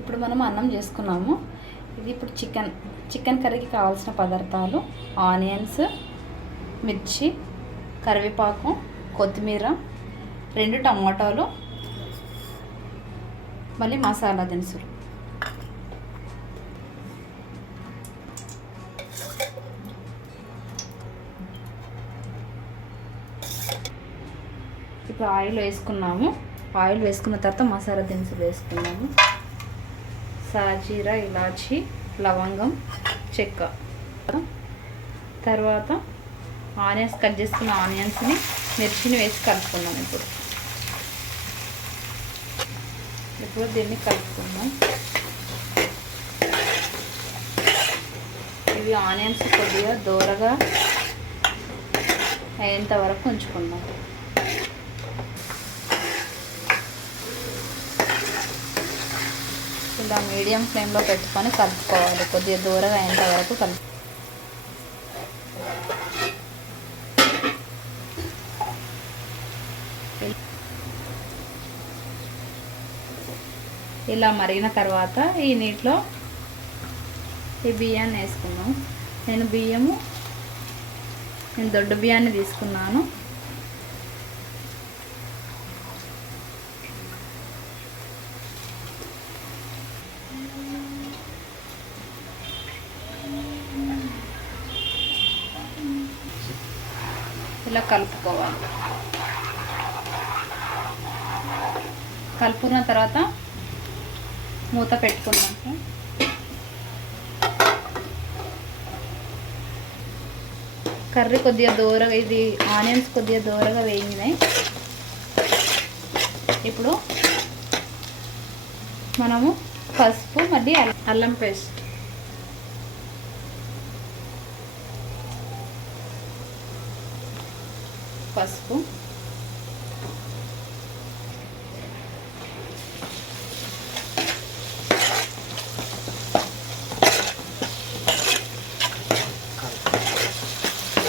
ఇప్పుడు మనం అన్నం చేసుకున్నాము. ఇది ఇప్పుడు చికెన్ కర్రీకి కావాల్సిన పదార్థాలు: ఆనియన్స్, మిర్చి, కరివేపాకు, కొత్తిమీర, 2 టమాటాలు, మళ్ళీ మసాలా దినుసులు. ఇప్పుడు ఆయిల్ వేసుకున్నాము. ఆయిల్ వేసుకున్న తర్వాత మసాలా దినుసులు వేసుకున్నాము. సాజీరా, ఇలాచి, లవంగం, చెక్క. తర్వాత ఆనియన్స్, కట్ చేసుకున్న ఆనియన్స్ని, మిర్చిని వేసి కలుపుకున్నాం. ఇప్పుడు దీన్ని కలుపుకుందాం. ఇవి ఆనియన్స్ కొద్దిగా దూరగా అయ్యేంత వరకు ఉంచుకుందాం. ఇలా మీడియం ఫ్లేమ్లో పెట్టుకొని కలుపుకోవాలి. కొద్దిగా దూరగా అయ్యేంత వరకు ఇలా మరిగిన తర్వాత ఈ నీటిలో ఈ బియ్యాన్ని వేసుకున్నాం. నేను దొడ్డు బియ్యాన్ని తీసుకున్నాను. ఇలా కలుపుకోవాలి. కలుపుకున్న తర్వాత మూత పెట్టుకున్నాక కర్రీ కొద్దిగా దూరగా, ఇది ఆనియన్స్ కొద్దిగా దూరగా వేగినాయి. ఇప్పుడు మనము పసుపు, మళ్ళీ అల్లం పేస్ట్, పసుపు,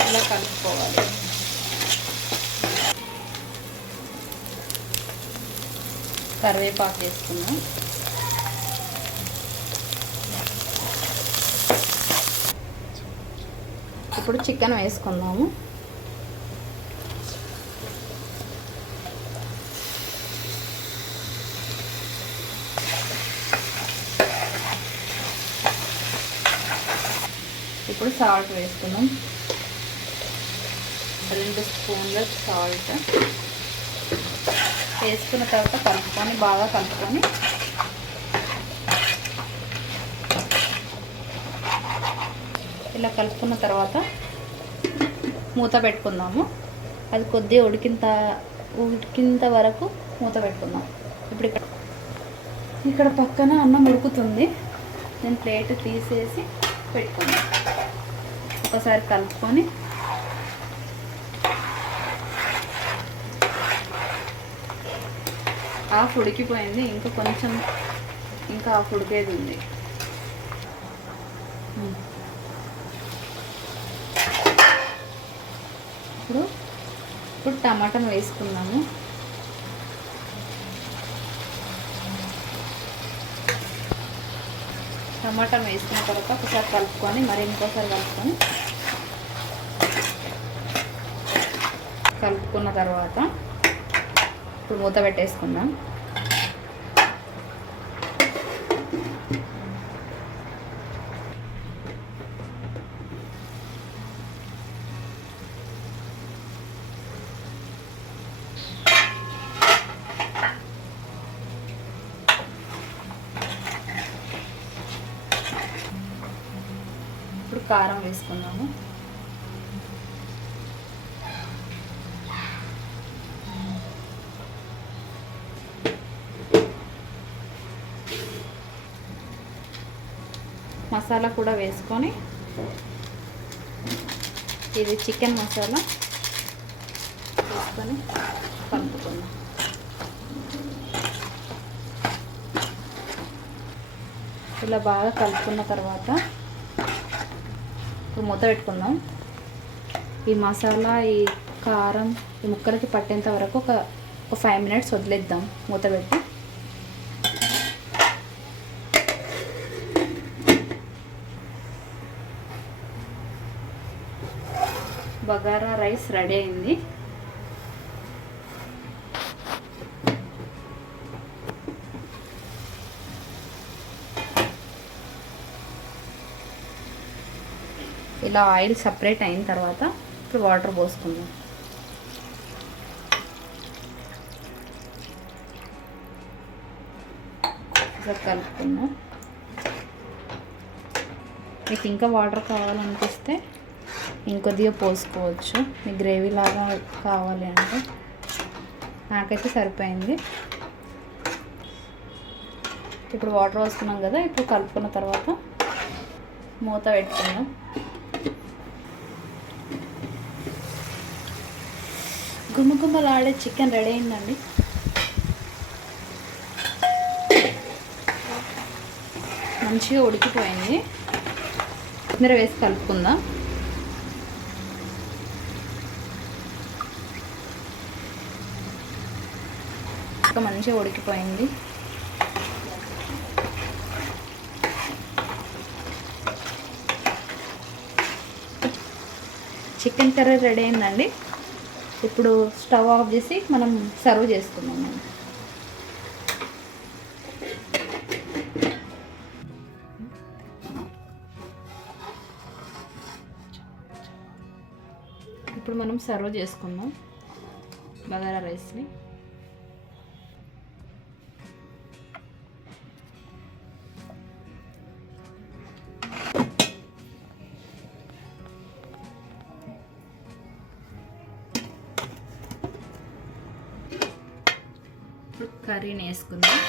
ఇలా కలుపుకోవాలి. కరివేపాకు వేసుకున్నాం. ఇప్పుడు చికెన్ వేసుకుందాము. ఇప్పుడు సాల్ట్ వేసుకున్నాం. 2 స్పూన్ల సాల్ట్ వేసుకున్న తర్వాత బాగా కలుపుకొని ఇలా కలుపుకున్న తర్వాత మూత పెట్టుకుందాము. అది కొద్దిగా ఉడికింత వరకు మూత పెట్టుకుందాం. ఇప్పుడు ఇక్కడ పక్కన అన్నం ఉడుకుతుంది. నేను ప్లేట్ తీసేసి పెట్టుకున్నాను. ఒకసారి కలుపుకొని హాఫ్ ఉడికిపోయింది, ఇంకా కొంచెం హాఫ్ ఉడికేది ఉంది. ఇప్పుడు టమాటాను వేసుకున్నాము. టమాటా వేసుకున్న తర్వాత ఒకసారి కలుపుకొని మరి ఇంకోసారి కలుపుకున్న తర్వాత ఇప్పుడు మూత పెట్టేసుకుందాం. ఇప్పుడు కారం వేసుకున్నాము. మసాలా కూడా వేసుకొని, ఇది చికెన్ మసాలా వేసుకొని కలుపుకుందాం. ఇలా బాగా కలుపుకున్న తర్వాత ఇప్పుడు మూత పెట్టుకుందాం. ఈ మసాలా, ఈ కారం ఈ ముక్కలకి పట్టేంత వరకు ఒక 5 మినిట్స్ వదిలేద్దాం మూత పెట్టి. బగారా రైస్ రెడీ అయింది. ఇలా ఆయిల్ సపరేట్ అయిన తర్వాత ఇప్పుడు వాటర్ పోసుకుందాం. కలుపుకుందాం. మీకు ఇంకా వాటర్ కావాలనిపిస్తే ఇంకొద్దిగా పోసుకోవచ్చు, మీ గ్రేవీ లాగా కావాలి అంటే. నాకైతే సరిపోయింది. ఇప్పుడు వాటర్ పోసుకున్నాం కదా, ఇప్పుడు కలుపుకున్న తర్వాత మూత పెట్టుకుందాం. గుమ్మగుమ్మలాడే చికెన్ రెడీ అయిందండి. మంచిగా ఉడికిపోయింది. కొత్తిమీర వేసి కలుపుకుందాం. మంచిగా ఉడికిపోయింది. చికెన్ కర్రీ రెడీ అయిందండి. ఇప్పుడు స్టవ్ ఆఫ్ చేసి మనం సర్వ్ చేసుకుందాం. ఇప్పుడు మనం సర్వ్ చేసుకుందాం బగారా రైస్ని. కర్రీని వేసుకుందాం.